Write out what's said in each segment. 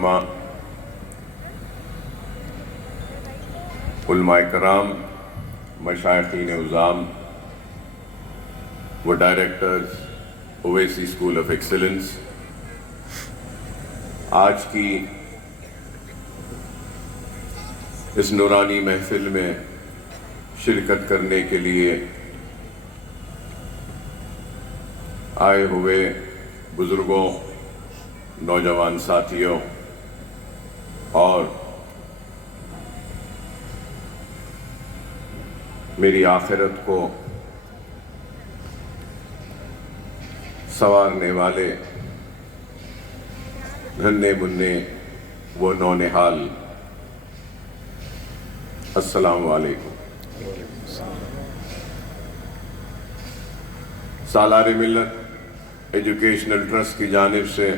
محترمہ، علماء کرام، مشائخین عظام و directors Owaisi school of excellence, آج کی اس نورانی محفل میں شرکت کرنے کے لیے آئے ہوئے بزرگوں، نوجوان ساتھیوں اور میری آخرت کو سنوارنے والے دھنے بننے وہ نونہال، السلام علیکم۔ سالار ملت ایجوکیشنل ٹرسٹ کی جانب سے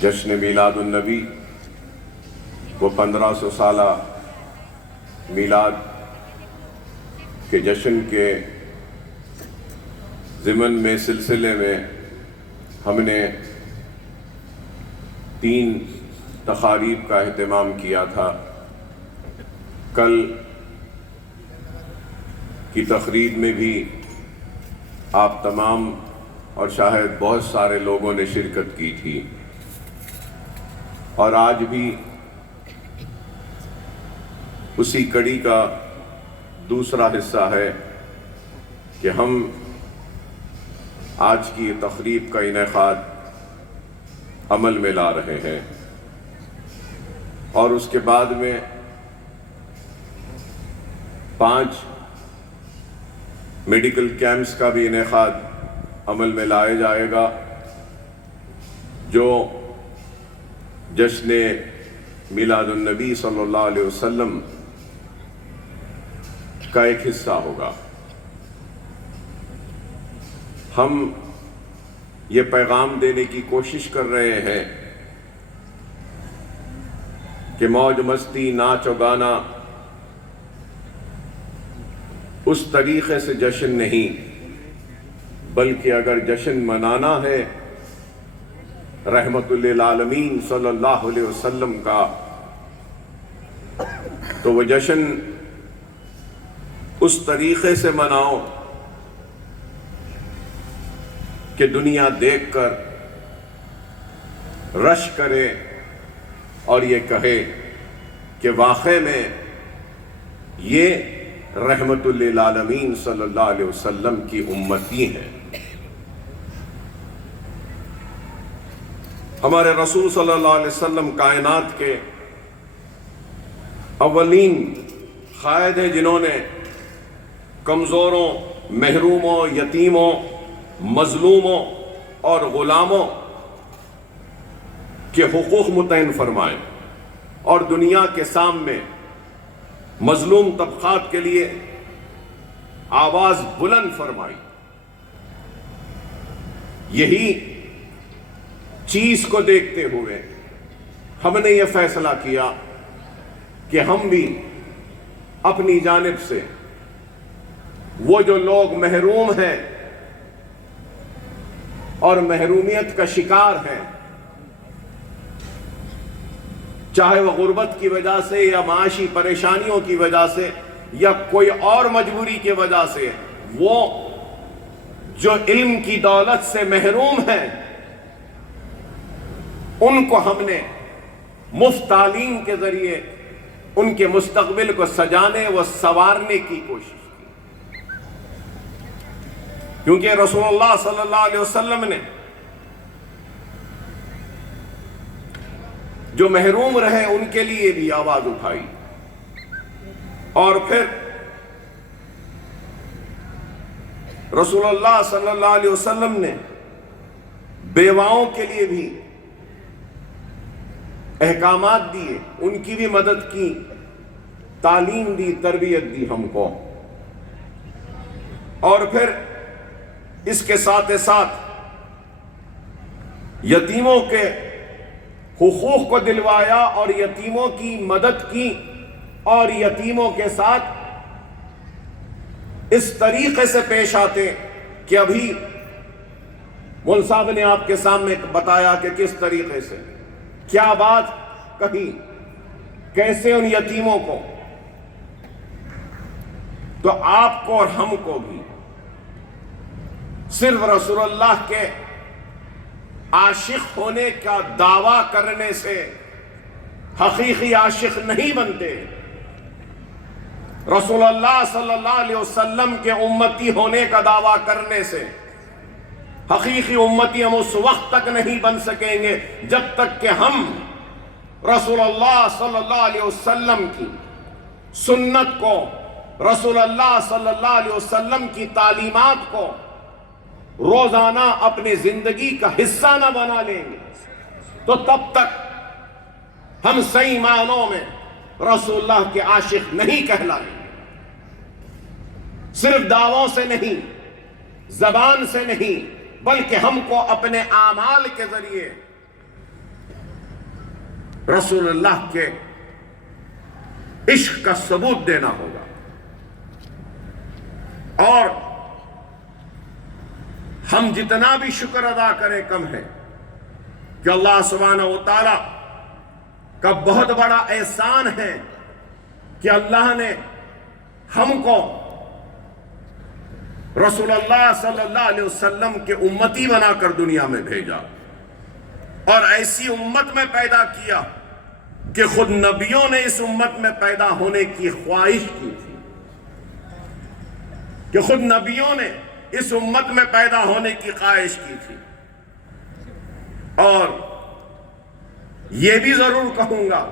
جشن میلاد النبی وہ 1500 سالہ میلاد کے جشن کے ضمن میں سلسلے میں ہم نے 3 تقاریب کا اہتمام کیا تھا۔ کل کی تقریب میں بھی آپ تمام اور شاید بہت سارے لوگوں نے شرکت کی تھی، اور آج بھی اسی کڑی کا دوسرا حصہ ہے کہ ہم آج کی تقریب کا انعقاد عمل میں لا رہے ہیں، اور اس کے بعد میں 5 میڈیکل کیمپس کا بھی انعقاد عمل میں لایا جائے گا، جو جشن میلاد النبی صلی اللہ علیہ وسلم کا ایک حصہ ہوگا۔ ہم یہ پیغام دینے کی کوشش کر رہے ہیں کہ موج مستی، ناچ و گانا اس طریقے سے جشن نہیں، بلکہ اگر جشن منانا ہے رحمت للعالمین صلی اللہ علیہ وسلم کا، تو وہ جشن اس طریقے سے مناؤ کہ دنیا دیکھ کر رش کرے اور یہ کہے کہ واقعے میں یہ رحمت للعالمین صلی اللہ علیہ وسلم کی امتی ہیں۔ ہمارے رسول صلی اللہ علیہ وسلم کائنات کے اولین قائد ہیں، جنہوں نے کمزوروں، محروموں، یتیموں، مظلوموں اور غلاموں کے حقوق متعین فرمائے، اور دنیا کے سامنے مظلوم طبقات کے لیے آواز بلند فرمائی۔ یہی چیز کو دیکھتے ہوئے ہم نے یہ فیصلہ کیا کہ ہم بھی اپنی جانب سے وہ جو لوگ محروم ہیں اور محرومیت کا شکار ہیں، چاہے وہ غربت کی وجہ سے یا معاشی پریشانیوں کی وجہ سے یا کوئی اور مجبوری کی وجہ سے، وہ جو علم کی دولت سے محروم ہیں، ان کو ہم نے مفت تعلیم کے ذریعے ان کے مستقبل کو سجانے و سنوارنے کی کوشش کی، کیونکہ رسول اللہ صلی اللہ علیہ وسلم نے جو محروم رہے ان کے لیے بھی آواز اٹھائی، اور پھر رسول اللہ صلی اللہ علیہ وسلم نے بیواؤں کے لیے بھی احکامات دیے، ان کی بھی مدد کی، تعلیم دی، تربیت دی ہم کو، اور پھر اس کے ساتھ ساتھ یتیموں کے حقوق کو دلوایا اور یتیموں کی مدد کی، اور یتیموں کے ساتھ اس طریقے سے پیش آتے کہ ابھی مول صاحب نے آپ کے سامنے بتایا کہ کس طریقے سے کیا بات کہی، کیسے ان یتیموں کو، تو آپ کو اور ہم کو بھی صرف رسول اللہ کے عاشق ہونے کا دعویٰ کرنے سے حقیقی عاشق نہیں بنتے، رسول اللہ صلی اللہ علیہ وسلم کے امتی ہونے کا دعویٰ کرنے سے حقیقی امتی ہم اس وقت تک نہیں بن سکیں گے جب تک کہ ہم رسول اللہ صلی اللہ علیہ وسلم کی سنت کو، رسول اللہ صلی اللہ علیہ وسلم کی تعلیمات کو روزانہ اپنی زندگی کا حصہ نہ بنا لیں گے، تو تب تک ہم صحیح معنوں میں رسول اللہ کے عاشق نہیں کہلائیں گے۔ صرف دعووں سے نہیں، زبان سے نہیں، بلکہ ہم کو اپنے اعمال کے ذریعے رسول اللہ کے عشق کا ثبوت دینا ہوگا۔ اور ہم جتنا بھی شکر ادا کریں کم ہے کہ اللہ سبحانہ و تعالی کا بہت بڑا احسان ہے کہ اللہ نے ہم کو رسول اللہ صلی اللہ علیہ وسلم کے امتی بنا کر دنیا میں بھیجا، اور ایسی امت میں پیدا کیا کہ خود نبیوں نے اس امت میں پیدا ہونے کی خواہش کی تھی، کہ خود نبیوں نے اس امت میں پیدا ہونے کی خواہش کی تھی۔ اور یہ بھی ضرور کہوں گا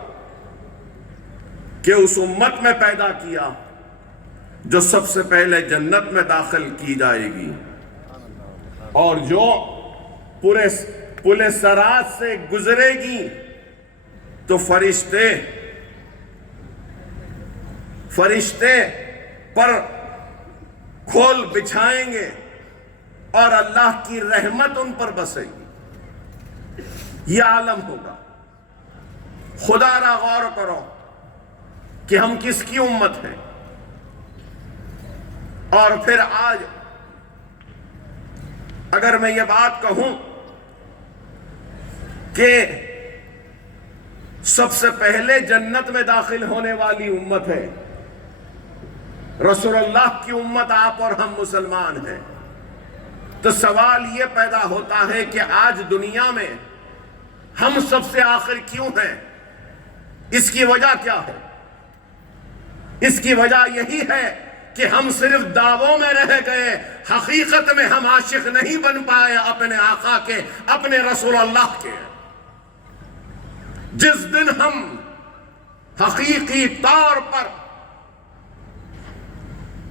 کہ اس امت میں پیدا کیا جو سب سے پہلے جنت میں داخل کی جائے گی، اور جو پورے صراط سے گزرے گی تو فرشتے پر کھول بچھائیں گے اور اللہ کی رحمت ان پر بسے گی۔ یہ عالم ہوگا۔ خدا را غور کرو کہ ہم کس کی امت ہیں، اور پھر آج اگر میں یہ بات کہوں کہ سب سے پہلے جنت میں داخل ہونے والی امت ہے رسول اللہ کی امت، آپ اور ہم مسلمان ہیں، تو سوال یہ پیدا ہوتا ہے کہ آج دنیا میں ہم سب سے آخر کیوں ہیں؟ اس کی وجہ کیا ہے؟ اس کی وجہ یہی ہے کہ ہم صرف دعووں میں رہ گئے، حقیقت میں ہم عاشق نہیں بن پائے اپنے آقا کے، اپنے رسول اللہ کے۔ جس دن ہم حقیقی طور پر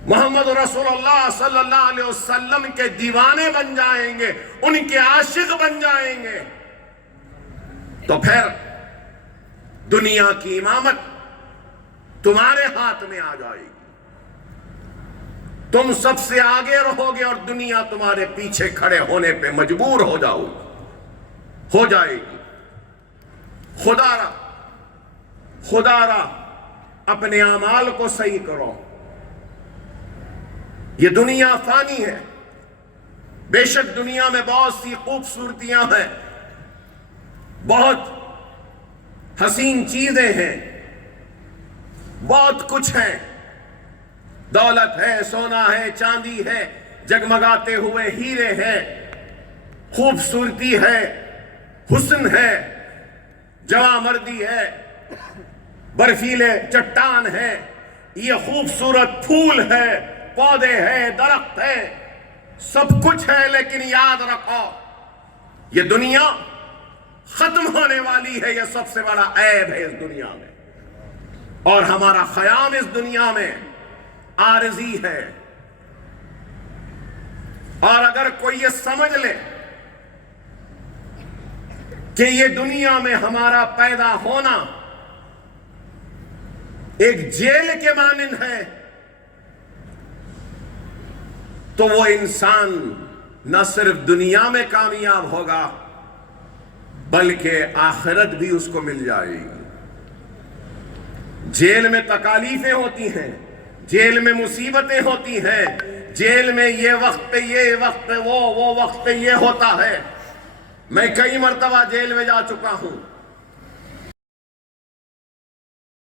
محمد رسول اللہ صلی اللہ علیہ وسلم کے دیوانے بن جائیں گے، ان کے عاشق بن جائیں گے، تو پھر دنیا کی امامت تمہارے ہاتھ میں آ جائے گی، تم سب سے آگے رہو گے اور دنیا تمہارے پیچھے کھڑے ہونے پہ مجبور ہو جائے گی۔ خدا را اپنے اعمال کو صحیح کرو۔ یہ دنیا فانی ہے، بے شک دنیا میں بہت سی خوبصورتیاں ہیں، بہت حسین چیزیں ہیں، بہت کچھ ہیں، دولت ہے، سونا ہے، چاندی ہے، جگمگاتے ہوئے ہیرے ہیں، خوبصورتی ہے، حسن ہے، جوامردی ہے، برفیلے چٹان ہے، یہ خوبصورت پھول ہے، پودے ہیں، درخت ہے، سب کچھ ہے، لیکن یاد رکھو یہ دنیا ختم ہونے والی ہے۔ یہ سب سے بڑا عیب ہے اس دنیا میں، اور ہمارا قیام اس دنیا میں عارضی ہے۔ اور اگر کوئی یہ سمجھ لے کہ یہ دنیا میں ہمارا پیدا ہونا ایک جیل کے مانند ہے، تو وہ انسان نہ صرف دنیا میں کامیاب ہوگا بلکہ آخرت بھی اس کو مل جائے گی۔ جیل میں تکالیفیں ہوتی ہیں، جیل میں مصیبتیں ہوتی ہیں، جیل میں یہ وقت پہ یہ وقت پہ وہ وقت پہ یہ ہوتا ہے۔ میں کئی مرتبہ جیل میں جا چکا ہوں،